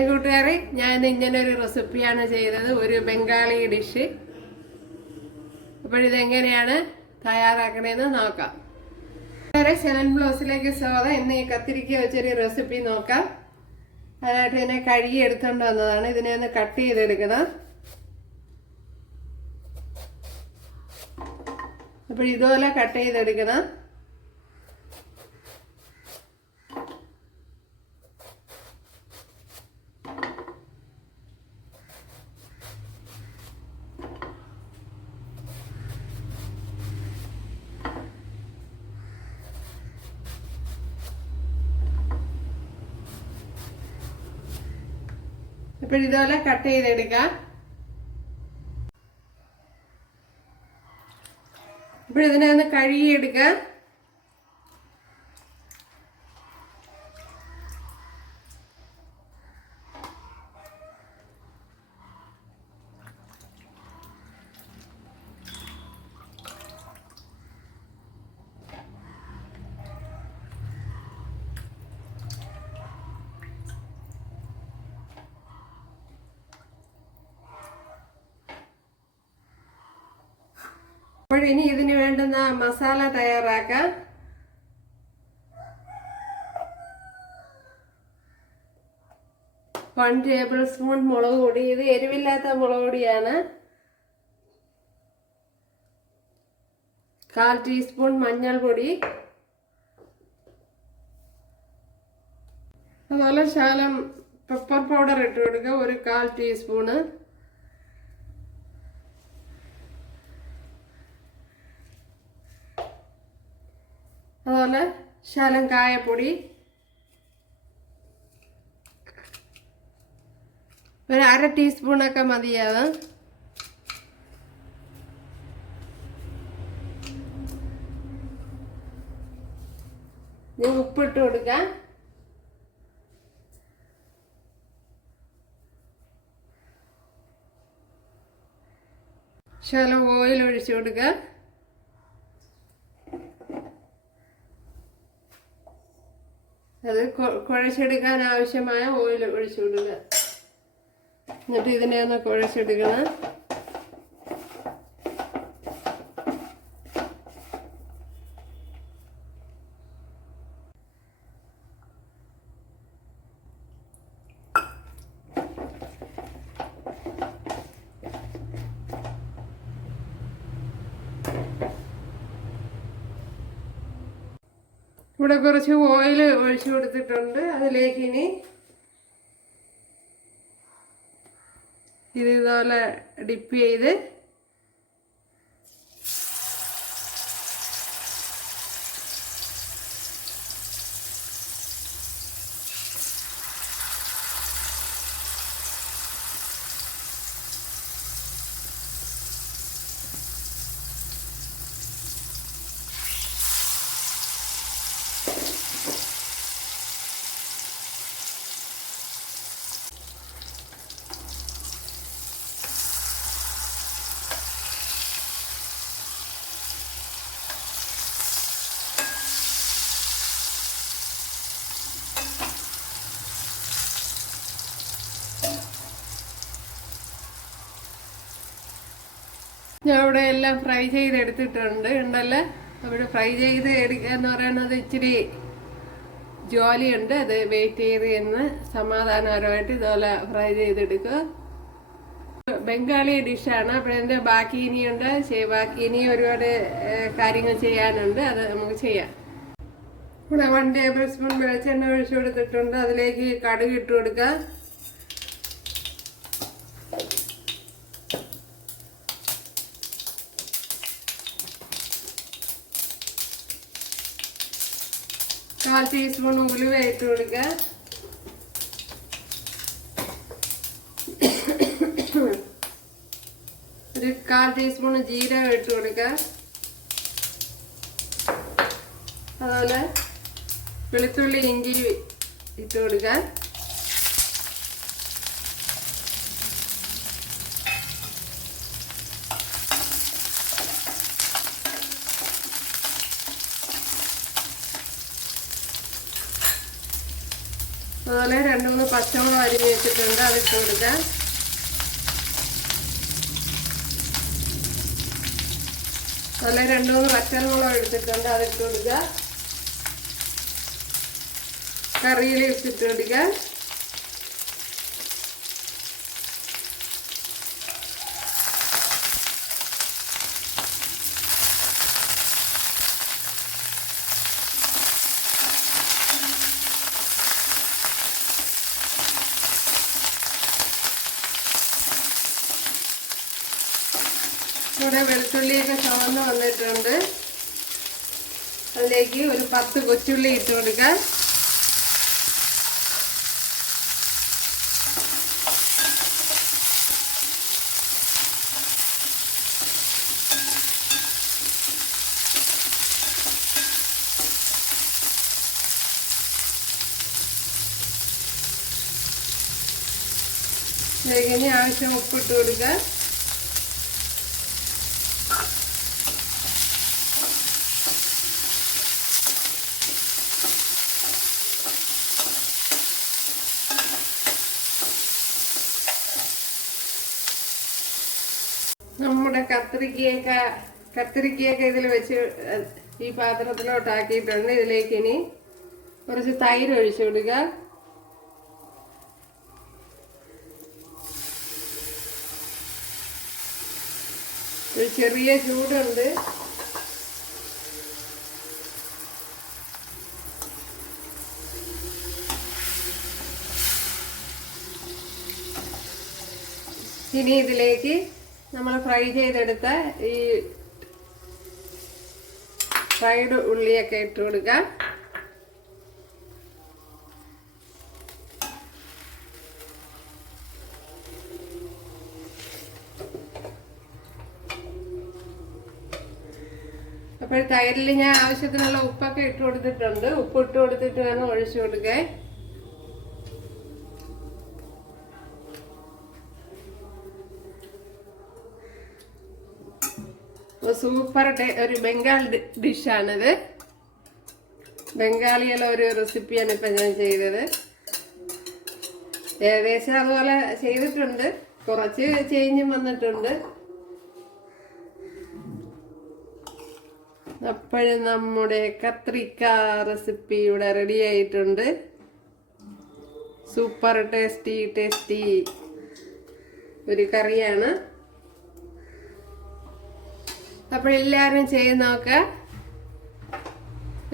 Hi കൂട്ടുകാരെ ഞാൻ ഇങ്ങനെ ഒരു റെസിപ്പിയാണ് ചെയ്തത് ഒരു ബംഗാളി ഡിഷ്. അപ്പോഴിതെങ്ങനെയാണ് തയ്യാറാക്കണേന്ന് നോക്കാം. കൂട്ടുകാരെ സെലൻ ബ്ലൗസിലേക്ക് സ്വാഗതം. ഇന്ന് ഈ കത്തിരിക്ക വെച്ചൊരു റെസിപ്പി നോക്കാം. അതിനായിട്ട് ഇതിനെ കഴുകി എടുത്തുകൊണ്ട് വന്നതാണ്. ഇതിനെ ഒന്ന് കട്ട് ചെയ്തെടുക്കണം. അപ്പോൾ ഇതുപോലെ കട്ട് ചെയ്തെടുക്കണം. ഇപ്പോൾ ഇതുപോലെ കട്ട് ചെയ്തെടുക്കാം. ഇപ്പോൾ ഇതിനെ ഒന്ന് അപ്പോൾ ഇനി ഇതിന് വേണ്ടുന്ന മസാല തയ്യാറാക്കാം വൺ ടേബിൾ സ്പൂൺ മുളക് പൊടി. ഇത് എരിവില്ലാത്ത മുളക് പൊടിയാണ്. കാൽ ടീസ്പൂൺ മഞ്ഞൾപ്പൊടി. അതുപോലെ ശാലം പെപ്പർ പൗഡർ ഇട്ട് കൊടുക്കുക. ഒരു കാൽ ടീസ്പൂണ് അതുപോലെ ശാലം കായപ്പൊടി. ഒരു അര ടീസ്പൂണൊക്കെ മതിയാവും ഞാൻ ഉപ്പിട്ട് കൊടുക്കാം. ശകലം ഓയിൽ ഒഴിച്ചു കൊടുക്കുക അത് കുഴച്ചെടുക്കാൻ ആവശ്യമായ ഓയിൽ ഒഴിച്ചു വിടുക എന്നിട്ട് ഇതിനെ ഒന്ന് കുഴച്ചെടുക്കണം. ഇവിടെ കുറച്ച് ഓയിൽ ഒഴിച്ചു കൊടുത്തിട്ടുണ്ട്. അതിലേക്ക് ഇനി ഇത് ഇതുപോലെ ഡിപ്പ് ചെയ്ത് ഞാൻ ഇവിടെ എല്ലാം ഫ്രൈ ചെയ്തെടുത്തിട്ടുണ്ട്. ഉണ്ടല്ലോ? അവിടെ ഫ്രൈ ചെയ്ത് എടുക്കുക എന്ന് പറയുന്നത് ഇച്ചിരി ജോലിയുണ്ട്. അത് വെയിറ്റ് ചെയ്ത് എന്ന് സമാധാനപരമായിട്ട് ഇതുപോലെ ഫ്രൈ ചെയ്തെടുക്കുക. ബംഗാളി ഡിഷാണ് അപ്പോൾ എന്റെ ബാക്കി ഇനിയുണ്ട് ബാക്കി ഇനി ഒരുപാട് കാര്യങ്ങൾ ചെയ്യാനുണ്ട്. അത് നമുക്ക് ചെയ്യാം. ഇവിടെ വൺ ടേബിൾ സ്പൂൺ വെളിച്ചെണ്ണ ഒഴിച്ചു കൊടുത്തിട്ടുണ്ട്. അതിലേക്ക് കടുക് ഇട്ട് കൊടുക്കുക കാൽ ടീസ്പൂൺ ഉലുവ ഇട്ട് കൊടുക്കുക ഒരു കാൽ ടീസ്പൂൺ ജീരകം ഇട്ട് കൊടുക്കുക അതുപോലെ വെളുത്തുള്ളി ഇഞ്ചി ഇട്ട് കൊടുക്കുക അതുപോലെ രണ്ട് മൂന്ന് പച്ചമുളക് അരിഞ്ഞ് വെച്ചിട്ടുണ്ട് അതിട്ട് കൊടുക്കാം. അതുപോലെ രണ്ട് മൂന്ന് പച്ചമുളക് എടുത്തിട്ടുണ്ട് അതിട്ട് കൊടുക്കുക കറിയിൽ ഇട്ടിട്ട് കൊടുക്കുക ഇവിടെ വെളുത്തുള്ളിയൊക്കെ ചുവന്ന് വന്നിട്ടുണ്ട്. അതിലേക്ക് ഒരു പത്ത് കൊച്ചുള്ളി ഇട്ട് കൊടുക്കാം. ഇതിലേക്ക് ഇനി ആവശ്യം ഉപ്പിട്ട് കൊടുക്കുക നമ്മുടെ കത്തിരിക്കയൊക്കെ കത്തിരിക്കയൊക്കെ ഇതിൽ വെച്ച് ഈ പാത്രത്തിലോട്ടാക്കിയിട്ടുണ്ട്. ഇതിലേക്ക് ഇനി കുറച്ച് തൈര് ഒഴിച്ചു കൊടുക്കുക. ഒരു ചെറിയ ചൂടുണ്ട്. ഇനി ഇതിലേക്ക് നമ്മൾ ഫ്രൈ ചെയ്തെടുത്ത ഈ ഫ്രൈഡ് ഉള്ളിയൊക്കെ ഇട്ട് കൊടുക്കുക അപ്പോൾ തൈരിൽ ഞാൻ ആവശ്യത്തിനുള്ള ഉപ്പൊക്കെ ഇട്ട് കൊടുത്തിട്ടുണ്ട്. ഉപ്പ് ഇട്ട് കൊടുത്തിട്ട് വേണം ഒഴിച്ചു കൊടുക്കാൻ. സൂപ്പർ ഒരു ബംഗാൾ ഡിഷാണിത്. ബംഗാളിയിലെ ഒരു റെസിപ്പിയാണ് ഇപ്പം ഞാൻ ചെയ്തത്. ഏകദേശം അതുപോലെ ചെയ്തിട്ടുണ്ട്. കുറച്ച് ചേഞ്ചും വന്നിട്ടുണ്ട്. അപ്പോഴും നമ്മുടെ കത്രിക്ക റെസിപ്പി ഇവിടെ റെഡി ആയിട്ടുണ്ട്. സൂപ്പർ ടേസ്റ്റി ടേസ്റ്റി ഒരു കറിയാണ്. അപ്പോഴെല്ലാവരും ചെയ്ത് നോക്ക.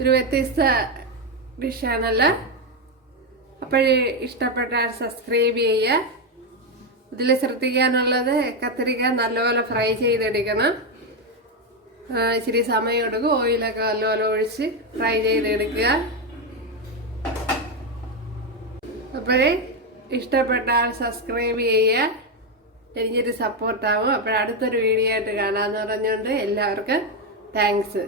ഒരു വ്യത്യസ്ത ഡിഷാണല്ലോ അപ്പോഴേ ഇഷ്ടപ്പെട്ടാൽ സബ്സ്ക്രൈബ് ചെയ്യുക. ഇതിൽ ശ്രദ്ധിക്കാനുള്ളത് കത്തിരിക്ക നല്ലപോലെ ഫ്രൈ ചെയ്തെടുക്കണം. ഇച്ചിരി സമയം എടുക്കും. ഓയിലൊക്കെ നല്ലപോലെ ഒഴിച്ച് ഫ്രൈ ചെയ്തെടുക്കുക. അപ്പോഴേ ഇഷ്ടപ്പെട്ടാൽ സബ്സ്ക്രൈബ് ചെയ്യുക. എനിക്കൊരു സപ്പോർട്ടാവും അപ്പോൾ അടുത്തൊരു വീഡിയോ ആയിട്ട് കാണാമെന്ന് പറഞ്ഞുകൊണ്ട് എല്ലാവർക്കും താങ്ക്സ്